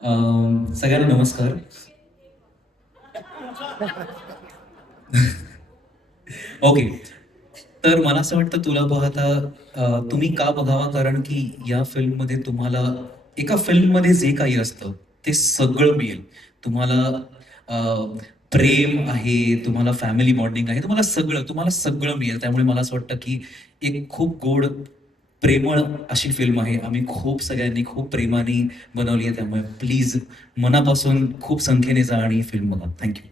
सगळ्यांना नमस्कार. ओके. तर मला असं वाटतं तुला पाहता तुम्ही का बघावा? कारण की या फिल्ममध्ये तुम्हाला एका फिल्ममध्ये जे काही असतं, ते सगळं मिळेल. तुम्हाला अ, प्रेम आहे, तुम्हाला फॅमिली बॉन्डिंग आहे, तुम्हाला सगळं मिळेल. त्यामुळे मला असं वाटतं की एक खूप गोड, प्रेमळ अशी फिल्म आहे. आम्ही खूप सगळ्यांनी खूप प्रेमाने बनवली आहे. त्यामुळे प्लीज मनापासून खूप संख्येने जा आणि फिल्म बघा. Thank you.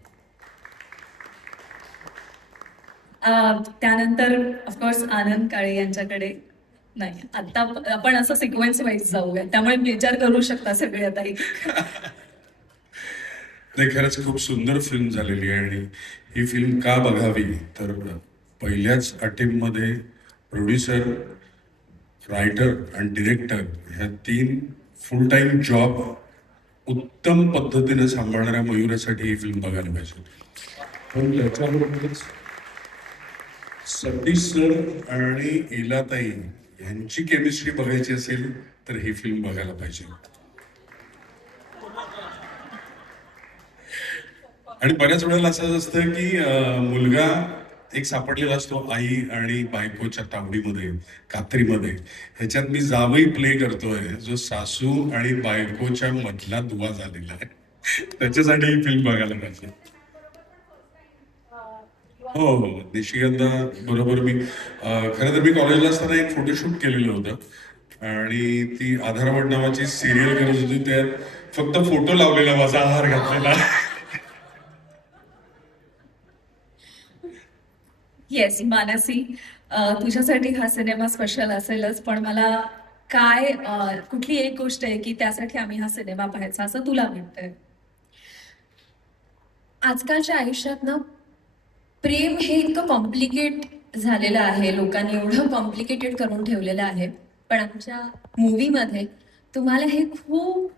त्यानंतर ऑफकोर्स आनंद काळे यांच्याकडे नाही आता आपण असं सिक्वेन्स वाईज जाऊया, त्यामुळे विचार करू शकता सगळे आता नाही, खरंच खूप सुंदर फिल्म झालेली आहे. आणि ही फिल्म का बघावी तर पहिल्याच अटेम्प्टमध्ये प्रोड्युसर, रायटर आणि डिरेक्टर ह्या तीन फुल टाईम जॉब उत्तम पद्धतीने सांभाळणाऱ्या मयुरासाठी ही फिल्म बघायला पाहिजे. पण त्याच्याबरोबरच सतीश सर आणि इलाताई यांची केमिस्ट्री बघायची असेल तर ही फिल्म बघायला पाहिजे. आणि बऱ्याच वेळेला असं असतं की मुलगा एक सापडलेला असतो आई आणि बायकोच्या तावडीमध्ये, कात्रीमध्ये. ह्याच्यात मी जावई प्ले करतोय, जो सासू आणि बायकोच्या मधला दुवा झालेला आहे. त्याच्यासाठी ही फिल्म बघायला पाहिजे. हो हो, निशिगंधा बरोबर. मी खरं तर मी कॉलेजला असताना एक फोटोशूट केलेलं होतं आणि ती आधारवड नावाची सिरियल करत होती. त्यात फक्त फोटो लावलेला, माझा आहार घातलेला. येस मानसी, तुझ्यासाठी हा सिनेमा स्पेशल असेलच, पण मला काय कुठली एक गोष्ट आहे की त्यासाठी आम्ही हा सिनेमा पाहायचा असं तुला वाटतंय? आजकालच्या आयुष्यात ना प्रेम हे इतकं कॉम्प्लिकेट झालेलं आहे, लोकांनी एवढं कॉम्प्लिकेटेड करून ठेवलेलं आहे. पण आमच्या मूवीमध्ये तुम्हाला हे खूप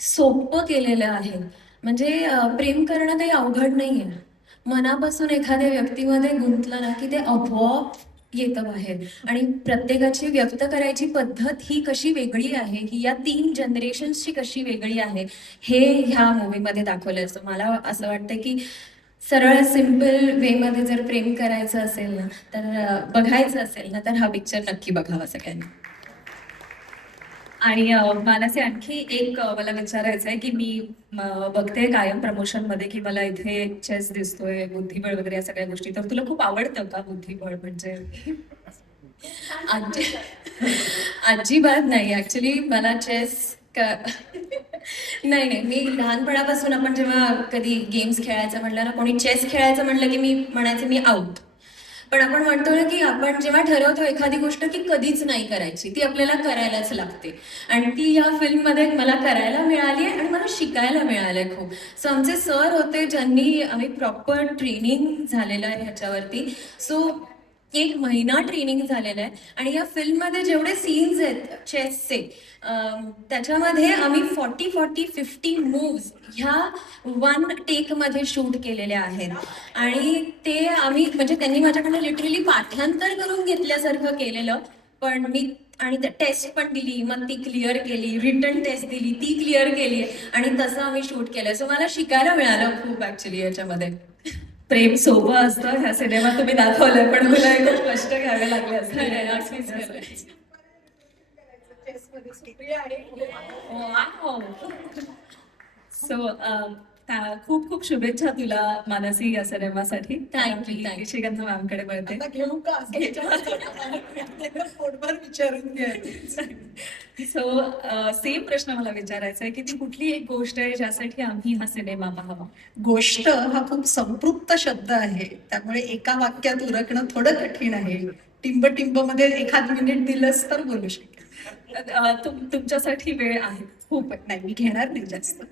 सोपं केलेलं आहे. म्हणजे प्रेम करणं काही अवघड नाही आहे. मनापासून एखाद्या व्यक्तीमध्ये गुंतलं ना की ते आपोआप येतं बाहेर. आणि प्रत्येकाची व्यक्त करायची पद्धत ही कशी वेगळी आहे, ही या 3 जनरेशन्सची कशी वेगळी आहे, हे ह्या मूवीमध्ये दाखवलं असतं. मला असं वाटतं की सरळ सिंपल वेमध्ये जर प्रेम करायचं असेल ना, तर बघायचं असेल ना, तर हा पिक्चर नक्की बघावा सगळ्यांनी. आणि मानसी, आणखी एक मला विचारायचं आहे की मी बघते कायम प्रमोशनमध्ये की मला इथे चेस दिसतोय, बुद्धिबळ वगैरे या सगळ्या गोष्टी. तर तुला खूप आवडतं का बुद्धिबळ? म्हणजे आजी अजिबात नाही. ऍक्च्युली मला चेस नाही नाही, मी लहानपणापासून आपण जेव्हा कधी गेम्स खेळायचं म्हटलं ना, कोणी चेस खेळायचं म्हटलं की मी म्हणायचे मी आउट. पण आपण म्हणतो ना की आपण जेव्हा ठरवतो एखादी गोष्ट की कधीच नाही करायची, ती आपल्याला करायलाच लागते. आणि ती या फिल्ममध्ये मला करायला मिळाली आहे आणि मला शिकायला मिळालंय खूप. सो आमचे सर होते ज्यांनी आम्ही प्रॉपर ट्रेनिंग झालेलं आहे ह्याच्यावरती. सो 1 महिना ट्रेनिंग झालेलं आहे. आणि या फिल्ममध्ये जेवढे सीन्स आहेत चेसचे, त्याच्यामध्ये आम्ही 40-50 मूव्स ह्या 1 टेकमध्ये शूट केलेल्या आहेत. आणि ते आम्ही म्हणजे त्यांनी माझ्याकडनं लिटरली पाठांतर करून घेतल्यासारखं केलेलं. पण मी आणि टेस्ट पण दिली, मग ती क्लिअर केली, रिटर्न टेस्ट दिली, ती क्लिअर केली, आणि तसं आम्ही शूट केलं. सो मला शिकायला मिळालं खूप ऍक्च्युली याच्यामध्ये. प्रेम सोपं असतं ह्या सिनेमात तुम्ही दाखवलंय, पण तुला हे खूप कष्ट घ्यावे लागले असते. सो खूप खूप शुभेच्छा तुला मानसी या सिनेमासाठी. Thank you, thank you. निशिगंध मॅमकडे वळते. आता घेऊ का? पोटभर विचारून घ्या. सो सेम प्रश्न मला विचारायचा आहे की ती कुठली एक गोष्ट आहे ज्यासाठी आम्ही हा सिनेमा पाहावा? गोष्ट हा खूप संपृक्त शब्द आहे, त्यामुळे एका वाक्यात उरकणं थोडं कठीण आहे. टिंब मध्ये एखाद मिनिट दिलंस तर बोलू शकेल. तुमच्यासाठी वेळ आहे. खूप नाही, मी घेणार नाही जास्त.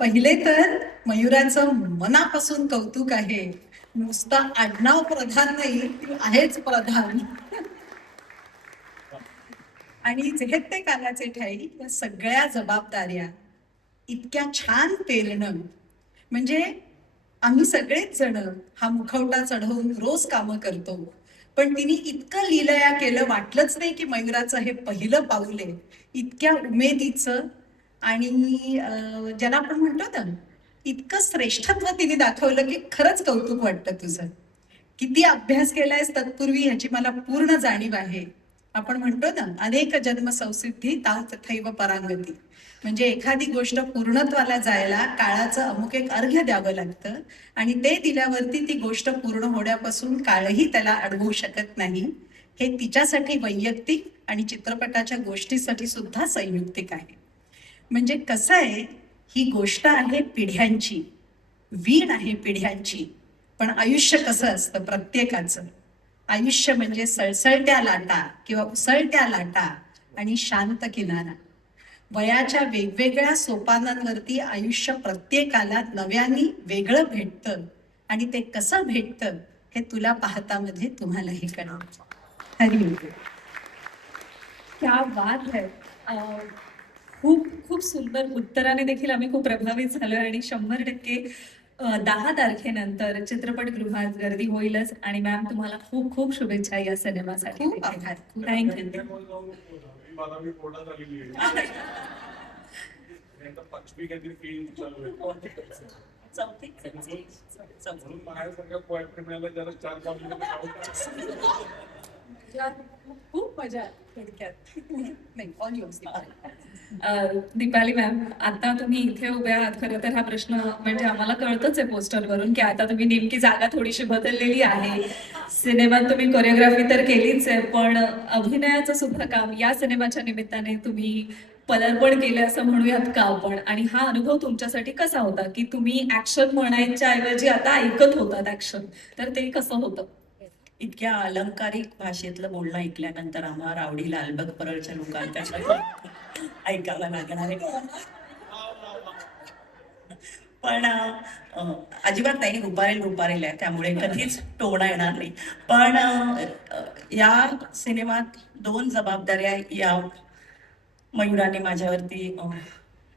पहिले तर मयुराचं मनापासून कौतुक आहे. नुसता आडनाव प्रधान नाही, ती आहेच प्रधान. आणि जे ते कानाचे ठाई या सगळ्या जबाबदाऱ्या इतक्या छान पेलणं, म्हणजे आम्ही सगळेच जण हा मुखवटा चढवून रोज कामं करतो. पण तिने इतकं लीलया केलं, वाटलंच नाही की मयुराचं हे पहिलं पाऊल आहे. इतक्या उमेदीचं आणि ज्याला आपण म्हणतो ना, इतकं श्रेष्ठत्व तिने दाखवलं की खरंच कौतुक वाटतं तुझं. किती अभ्यास केलायस तत्पूर्वी ह्याची मला पूर्ण जाणीव आहे. आपण म्हणतो ना, अनेक जन्म संसिद्धी ताव तथैव परांगती. म्हणजे एखादी गोष्ट पूर्णत्वाला जायला काळाचं अमुक एक अर्घ्य द्यावं लागतं आणि ते दिल्यावरती ती गोष्ट पूर्ण होण्यापासून काळही त्याला अडवू शकत नाही. हे तिच्यासाठी वैयक्तिक आणि चित्रपटाच्या गोष्टीसाठी सुद्धा संयुक्तिक आहे. म्हणजे कसं आहे, ही गोष्ट आहे पिढ्यांची, वीण आहे पिढ्यांची. पण आयुष्य कसं असतं प्रत्येकाचं? आयुष्य म्हणजे सळसळत्या लाटा किंवा उसळत्या लाटा आणि शांत किनारा. वयाच्या वेगवेगळ्या सोपानांवरती आयुष्य प्रत्येकाला नव्याने वेगळं भेटतं आणि ते कसं भेटतं हे तुला पाहता मध्ये तुम्हालाही कळतं. हरी बोल. क्या बात है. खूप खूप सुंदर उत्तराने देखील आम्ही खूप प्रभावित झालो आणि 100% 10 तारखेनंतर चित्रपटगृहात गर्दी होईलच. आणि मॅम तुम्हाला खूप खूप शुभेच्छा या सिनेमासाठी. खूप आभार. थँक्यू. बारावी पोटात आलेली आहे. आता 5वी काहीतरी फी चालू आहे. म्हणून माझ्यासारख्या बॉयफ्रेंड मिळाला जरा 4-5 मिनिटं खूप मजा थोडक्यात. नाही, ऑल युअर्स. दीपाली मॅम, आता तुम्ही इथे उभ्या आहात. खरं तर हा प्रश्न म्हणजे आम्हाला कळतच आहे पोस्टरवरून की आता तुम्ही नेमकी जागा थोडीशी बदललेली आहे. सिनेमात तुम्ही कोरिओग्राफी तर केलीच आहे, पण अभिनयाचं सुद्धा काम या सिनेमाच्या निमित्ताने तुम्ही पदार्पण केलं असं म्हणूयात का आपण? आणि हा अनुभव तुमच्यासाठी कसा होता की तुम्ही ऍक्शन म्हणायच्या ऐवजी आता ऐकत होतात ऍक्शन, तर ते कसं होतं? इतक्या अलंकारिक भाषेतलं बोलणं ऐकल्यानंतर आम्हाला आवडी लालबाग परळच्या लोकांच्या ऐकायला लागणार आहे. पण अजिबात नाही, रुपारेल आहे, त्यामुळे कधीच टोणा येणार नाही. पण या सिनेमात 2 जबाबदाऱ्या या मयुराने माझ्यावरती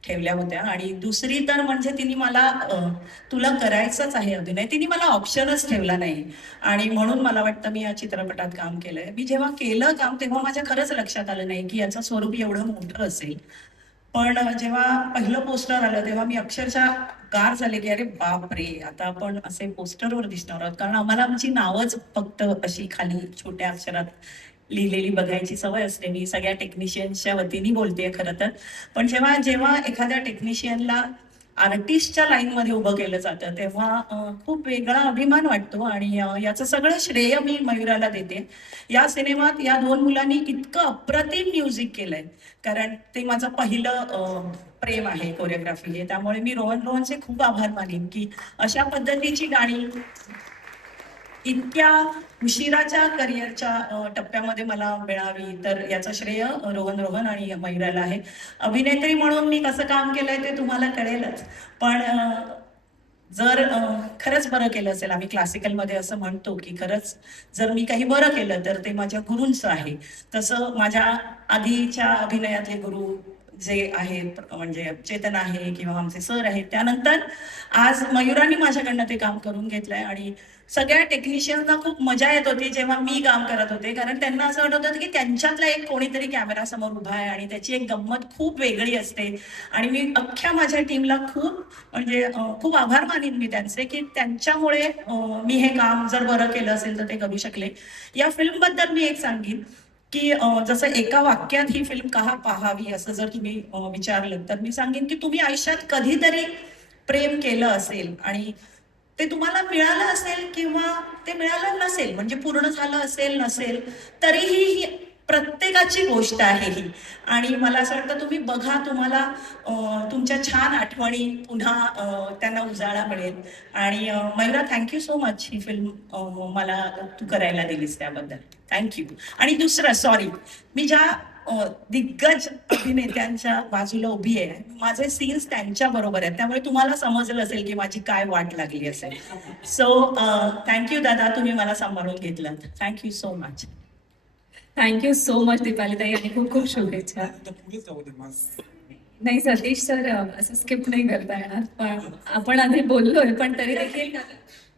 ठेवल्या होत्या. आणि दुसरी तर म्हणजे तिने मला तुला करायचंच आहे अभिनय, तिने मला ऑप्शनच ठेवला नाही. आणि म्हणून मला वाटतं मी या चित्रपटात काम केलंय. मी जेव्हा केलं काम तेव्हा माझ्या खरंच लक्षात आलं नाही की याचं स्वरूप एवढं मोठं असेल. पण जेव्हा पहिलं पोस्टर आलं तेव्हा मी अक्षरशः गार झाले की अरे बाप रे, आता आपण असे पोस्टरवर दिसणार आहोत. कारण आम्हाला आमची नावच फक्त अशी खाली छोट्या अक्षरात लिहिलेली बघायची सवय असते. मी सगळ्या टेक्निशियन्सच्या वतीने बोलतेय खरं तर. पण जेव्हा जेव्हा एखाद्या टेक्निशियनला आर्टिस्टच्या लाईनमध्ये उभं केलं जातं तेव्हा खूप वेगळा अभिमान वाटतो. आणि याचं सगळं श्रेय मी मयुराला देते. या सिनेमात या 2 मुलांनी इतकं अप्रतिम म्युझिक केलंय, कारण ते माझं पहिलं प्रेम आहे कोरिओग्राफी हे. त्यामुळे मी रोहनचे खूप आभार मानेन की अशा पद्धतीची गाणी इतक्या उशिराच्या करिअरच्या टप्प्यामध्ये मला मिळावी, तर याचं श्रेय रोहन आणि मयुराला आहे. अभिनेत्री म्हणून मी कसं काम केलंय ते तुम्हाला कळेलच. पण जर खरंच बरं केलं असेल, आम्ही क्लासिकलमध्ये असं म्हणतो की खरंच जर मी काही बरं केलं तर ते माझ्या गुरूंचं आहे. तसं माझ्या आधीच्या अभिनयातले गुरु जे आहेत म्हणजे चेतन आहे किंवा आमचे सर आहेत, त्यानंतर आज मयुरांनी माझ्याकडनं ते काम करून घेतलंय. आणि सगळ्या टेक्निशियन्सना खूप मजा येत होती जेव्हा मी काम करत होते, कारण त्यांना असं वाटत होतं की त्यांच्यातला एक कोणीतरी कॅमेरा समोर उभा आहे आणि त्याची एक गंमत खूप वेगळी असते. आणि मी अख्ख्या माझ्या टीमला खूप आभार मानेन मी त्यांचे की त्यांच्यामुळे मी हे काम जर बरं केलं असेल तर ते करू शकले. या फिल्मबद्दल मी एक सांगेन की जसं एका वाक्यात ही फिल्म का पाहावी असं जर तुम्ही विचारलं तर मी सांगेन की तुम्ही आयुष्यात कधीतरी प्रेम केलं असेल आणि ते तुम्हाला मिळालं असेल किंवा ते मिळालं नसेल, म्हणजे पूर्ण झालं असेल नसेल, तरीही ही प्रत्येकाची गोष्ट आहे ही. आणि मला असं वाटतं तुम्ही बघा, तुम्हाला तुमच्या छान आठवणी पुन्हा त्यांना उजाळा मिळेल. आणि मयुरा, थँक्यू सो मच ही फिल्म मला तू करायला दिलीस त्याबद्दल थँक्यू. आणि दुसरं सॉरी, मी ज्या दिग्गज अभिनेत्यांच्या बाजूला उभी आहे, माझे सीन्स त्यांच्या बरोबर आहेत, त्यामुळे तुम्हाला समजलं असेल की माझी काय वाट लागली असेल. सो थँक्यू दादा, तुम्ही मला सांभाळून घेतलं. Thank you so much. Thank you so much Deepali ताई आणि खूप खूप शुभेच्छा. नाही सतीश सर, असं स्किप नाही करता येणार, पण आपण आधी बोललोय, पण तरी देखील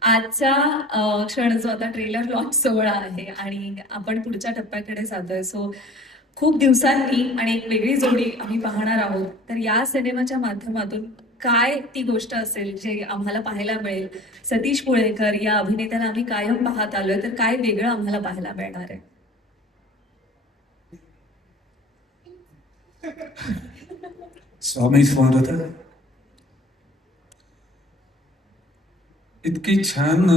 आजचा क्षण जो आता ट्रेलर लॉन्च सोहळा आहे आणि आपण पुढच्या टप्प्याकडे जातोय. सो खूप दिवसांनी आणि एक वेगळी जोडी आम्ही पाहणार आहोत. तर या सिनेमाच्या माध्यमातून काय ती गोष्ट असेल जे आम्हाला पाहायला मिळेल? सतीश पुळेकर या अभिनेत्याला आम्ही कायम पाहत आलोय, तर काय वेगळं आम्हाला पाहायला मिळणार आहे? स्वामी समर्थ. इतकी छान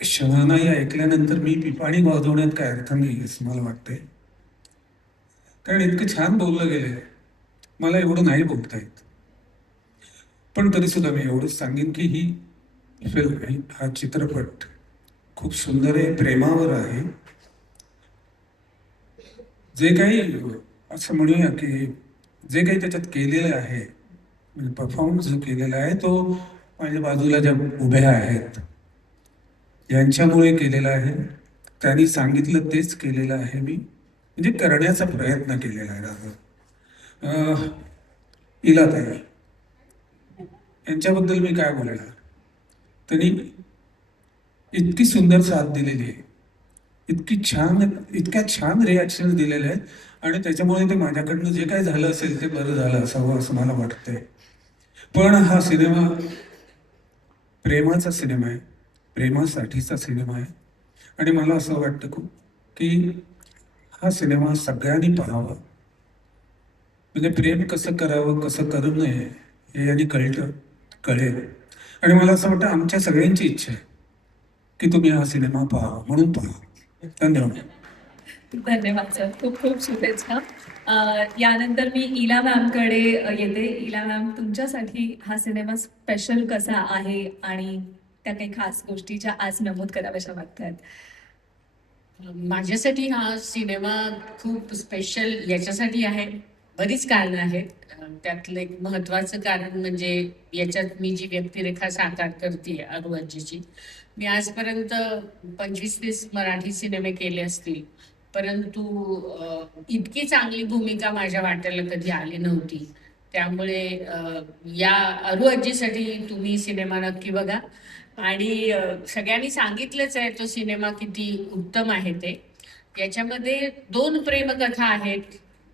शहनाई ऐकल्यानंतर मी पिपाणी वाजवण्यात काय अर्थ नाही असं मला वाटतंय. कारण इतकं छान बोललं गेलंय, मला एवढं नाही बोलता येत. पण तरी सुद्धा मी एवढंच सांगेन की ही फिल्म, हा चित्रपट खूप सुंदर आहे, प्रेमावर आहे. जे काही असं म्हणूया की जे काही त्याच्यात केलेलं आहे, म्हणजे परफॉर्मन्स जो केलेला आहे तो माझ्या बाजूला ज्या उभ्या आहेत यांच्यामुळे केलेला आहे. त्यांनी सांगितलं तेच केलेलं आहे मी, म्हणजे करण्याचा प्रयत्न केलेला आहे. राघव इलाताई यांच्याबद्दल मी काय बोलणार. त्यांनी इतकी सुंदर साथ दिलेली आहे, इतक्या छान रिॲक्शन दिलेले आहेत आणि त्याच्यामुळे ते माझ्याकडनं जे काय झालं असेल ते बरं झालं असावं असं मला वाटतंय. पण हा सिनेमा प्रेमाचा सिनेमा आहे, प्रेमासाठीचा सिनेमा आहे आणि मला असं वाटतं खूप की हा सिनेमा सगळ्यांनी पाहावा. म्हणजे प्रेम कसं करावं, कसं करू नये हे यांनी कळेल. आणि मला असं वाटतं आमच्या सगळ्यांची इच्छा आहे की तुम्ही हा सिनेमा पाहावा, म्हणून पहा. धन्यवाद. धन्यवाद सर, खूप खूप शुभेच्छा. यानंतर मी इला मॅमकडे येते. इला मॅम, तुमच्यासाठी हा सिनेमा स्पेशल कसा आहे आणि त्या काही खास गोष्टी ज्या आज नमूद कराव्याशा वाटतात? माझ्यासाठी हा सिनेमा खूप स्पेशल याच्यासाठी आहे, बरीच कारणं आहेत. त्यातलं एक महत्त्वाचं कारण म्हणजे याच्यात मी जी व्यक्तिरेखा साकार करते अरू आजीची. मी आजपर्यंत 25-30 मराठी सिनेमे केले असतील, परंतु इतकी चांगली भूमिका माझ्या वाट्याला कधी आली नव्हती. त्यामुळे या अरू आजीसाठी तुम्ही सिनेमा नक्की बघा. आणि सगळ्यांनी सांगितलंच आहे तो सिनेमा किती उत्तम आहे ते. याच्यामध्ये 2 प्रेमकथा आहेत,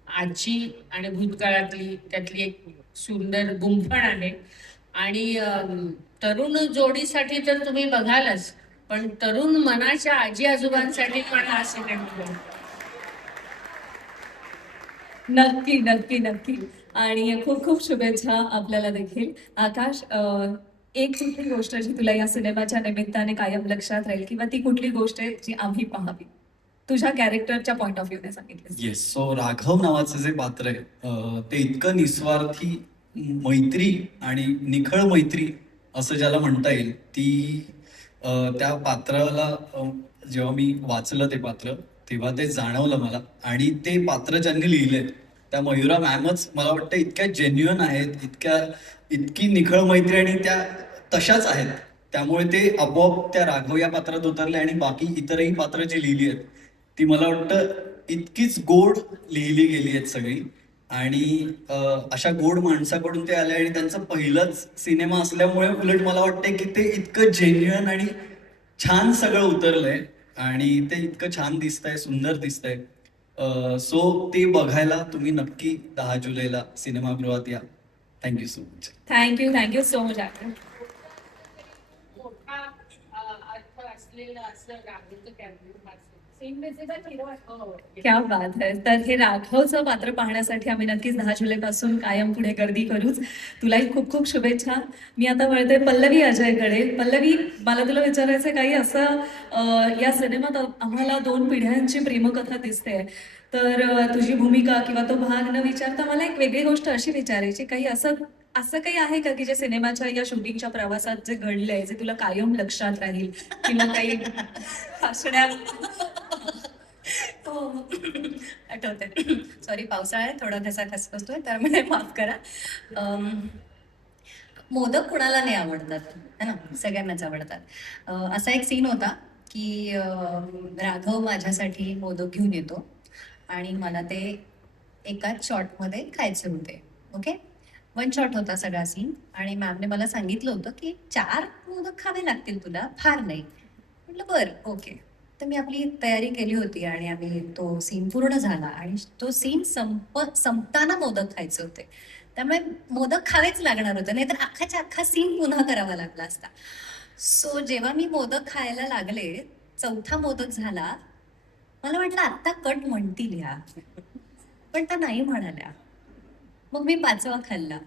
आजची आणि भूतकाळातली. त्यातली एक सुंदर गुंफण आहे. आणि तरुण जोडीसाठी तर तुम्ही बघालच, पण तरुण मनाच्या आजी आजोबांसाठी पण हा सिनेमा बघा. नक्की नक्की नक्की. आणि खूप खूप शुभेच्छा आपल्याला देखील. आकाश, एक कुठली गोष्ट जी तुला या सिनेमाच्या निमित्ताने कायम लक्षात राहील, किंवा ती कुठली गोष्ट आहे जी आम्ही पाहावी, तुझ्या कॅरेक्टरच्या पॉइंट ऑफ व्ह्यूने सांगितलं? येस. सो राघव नावाचं जे पात्र आहे ते इतकं निस्वार्थी मैत्री आणि निखळ मैत्री असं ज्याला म्हणता येईल, ती त्या पात्राला जेव्हा मी वाचलं ते पात्र तेव्हा ते जाणवलं मला. आणि ते पात्र ज्यांनी लिहिलंय त्या मयुरा मॅमच मला वाटतं इतक्या जेन्युअन आहेत, इतकी निखळ मैत्री आणि त्या तशाच आहेत. त्यामुळे ते आपोआप त्या राघव या पात्रात उतरले. आणि बाकी इतरही पात्र जी लिहिली आहेत ती मला वाटतं इतकीच गोड लिहिली गेली आहेत सगळी. आणि अशा गोड माणसाकडून ते आले आणि त्यांचा पहिलाच सिनेमा असल्यामुळे उलट मला वाटतंय की ते इतकं जेन्युअन आणि छान सगळं उतरलंय आणि ते इतकं छान दिसतंय, सुंदर दिसतंय. सो ते बघायला तुम्ही नक्की 10 जुलैला सिनेमागृहात या. Thank you so much. Thank you so much Akash. मोठा अर्थ असलेलं असं राघवचं कॅरेक्टर क्या बात आहे. तर हे राघवचं पात्र पाहण्यासाठी आम्ही नक्कीच 10 जुलैपासून कायम पुढे गर्दी करूच. तुलाही खूप खूप शुभेच्छा. मी आता वळते पल्लवी अजयकडे. पल्लवी, मला तुला विचारायचं काही असं, या सिनेमात आम्हाला 2 पिढ्यांची प्रेमकथा दिसते, तर तुझी भूमिका किंवा तो भाग न विचारता मला एक वेगळी गोष्ट अशी विचारायची, काही असं काही आहे का की जे सिनेमाच्या या शूटिंगच्या प्रवासात जे घडलंय, जे तुला कायम लक्षात राहील, किंवा काही हसण्या? हो, आठवते. सॉरी, पावसाळा आहे, थोडा घसा खसखसतोय, त्यामुळे माफ करा. मोदक कुणाला नाही आवडतात, है ना? सगळ्यांनाच आवडतात. असा एक सीन होता की राघव माझ्यासाठी मोदक घेऊन येतो आणि मला ते एकाच शॉटमध्ये खायचे होते. ओके, 1 शॉट होता सगळा सीन. आणि मॅमने मला सांगितलं होतं की 4 मोदक खावे लागतील तुला, फार नाही. म्हटलं बरं, ओके. तर मी आपली तयारी केली होती आणि आम्ही तो सीन पूर्ण झाला आणि तो सीन संपताना मोदक खायचे होते. त्यामुळे मोदक खावेच लागणार होते, नाहीतर अख्खाच्या अख्खा सीन पुन्हा करावा लागला असता. सो जेव्हा मी मोदक खायला लागले, चौथा मोदक झाला, मला वाटलं आत्ता कट म्हणतील ह्या, पण त्या नाही म्हणाल्या. मग मी 5वा खाल्ला,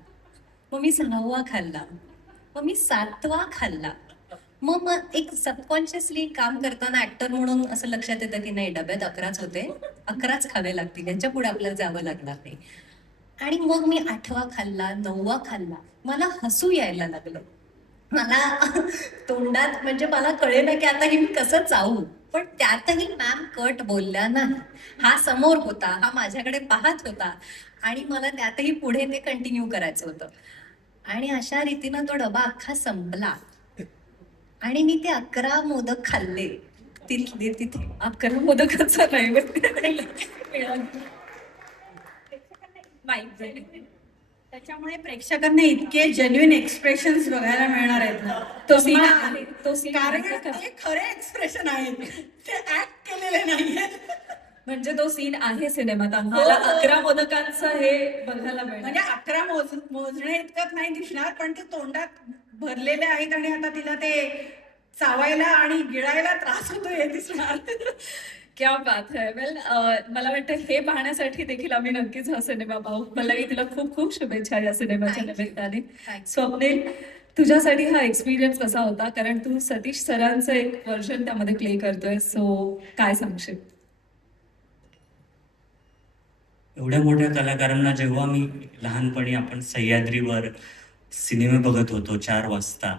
मग मी 6वा खाल्ला, मग मी 7वा खाल्ला. मग एक सबकॉन्शियसली काम करताना ऍक्टर म्हणून असं लक्षात येतं की नाही, डब्यात 11च होते, 11च खावे लागतील, यांच्या पुढे आपल्याला जावं लागणार नाही. आणि मग मी 8वा खाल्ला, 9वा खाल्ला. मला हसू यायला लागलं. मला तोंडात म्हणजे मला कळेना की आता हे मी कसं चावू. पण त्यातही मॅम कट बोलल्या नाही. हा समोर होता, हा माझ्याकडे पाहत होता आणि मला त्यातही पुढे ते कंटिन्यू करायचं होतं. आणि अशा रीतीनं तो डबा अख्खा संपला आणि मी ते 11 मोदक खाल्ले तिथे. 11 मोदकाचा नैवेद्य माहित झाली. त्याच्यामुळे प्रेक्षकांना इतके जेन्युइन एक्सप्रेशन्स बघायला मिळणार आहेत ना. तो सीन आहे, तो सीन कारण आहे का? ते खरे एक्सप्रेशन आहेत, ते ऍक्ट केलेले नाहीयेत. म्हणजे तो सीन आहे सिनेमात, आम्हाला 11 मोदकांचं हे बघायला मिळणार. म्हणजे 11 मोजणे इतकंच नाही दिसणार, पण ते तोंडात भरलेले आहेत आणि आता तिला ते चावायला आणि गिळायला त्रास होतो हे दिसणार. क्या बात है. वेल, मला वाटतं हे पाहण्यासाठी देखील आम्ही नक्कीच हा सिनेमा पाहू. पल्लवी, तुला खूप खूप शुभेच्छा या सिनेमाच्या Thank you. निमित्ताने. Thank you. स्वप्नील, तुझ्यासाठी हा एक्सपिरियन्स कसा होता? कारण तू सतीश सरांचं एक व्हर्जन त्यामध्ये प्ले करतोय, सो काय सांगशील? एवढ्या मोठ्या कलाकारांना जेव्हा मी लहानपणी आपण सह्याद्रीवर सिनेमे बघत होतो 4 वाजता,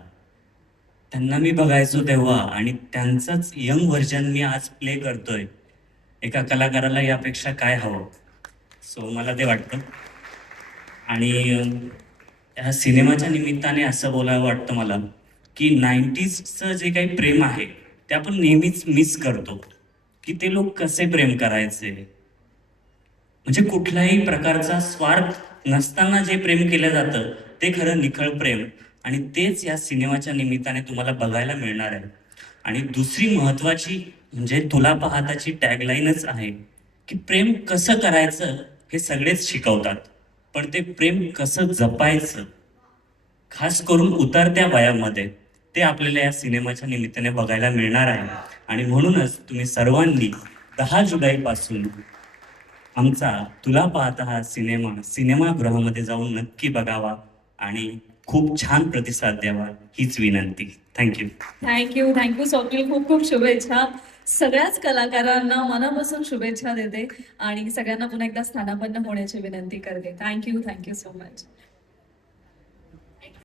त्यांना मी बघायचो तेव्हा, आणि त्यांचंच यंग व्हर्जन मी आज प्ले करतोय. एका कलाकाराला यापेक्षा काय हवं? सो मला ते वाटतं. आणि ह्या सिनेमाच्या निमित्ताने असं बोलावं वाटतं मला की 90sचं जे काही प्रेम आहे ते आपण नेहमीच मिस करतो, की ते लोक कसे प्रेम करायचे. म्हणजे कुठल्याही प्रकारचा स्वार्थ नसताना जे प्रेम केलं जातं ते खरं निखळ प्रेम, आणि तेच या सिनेमाच्या निमित्ताने तुम्हाला बघायला मिळणार आहे. आणि दुसरी महत्त्वाची म्हणजे तुला पाहताची टॅगलाईनच आहे की प्रेम कसं करायचं हे सगळेच शिकवतात, पण ते प्रेम कसं जपायचं, खास करून उतरत्या वयामध्ये, ते आपल्याला या सिनेमाच्या निमित्ताने बघायला मिळणार आहे. आणि म्हणूनच तुम्ही सर्वांनी 10 जुलैपासून आमचा तुला पाहता हा सिनेमागृहामध्ये जाऊन नक्की बघावा आणि खूप छान प्रतिसाद द्यावा, हीच विनंती. थँक्यू. थँक्यू स्वप्नील, खूप खूप शुभेच्छा. सगळ्याच कलाकारांना मनापासून शुभेच्छा देते आणि सगळ्यांना पुन्हा एकदा स्थानापन्न होण्याची विनंती करते. Thank you so much.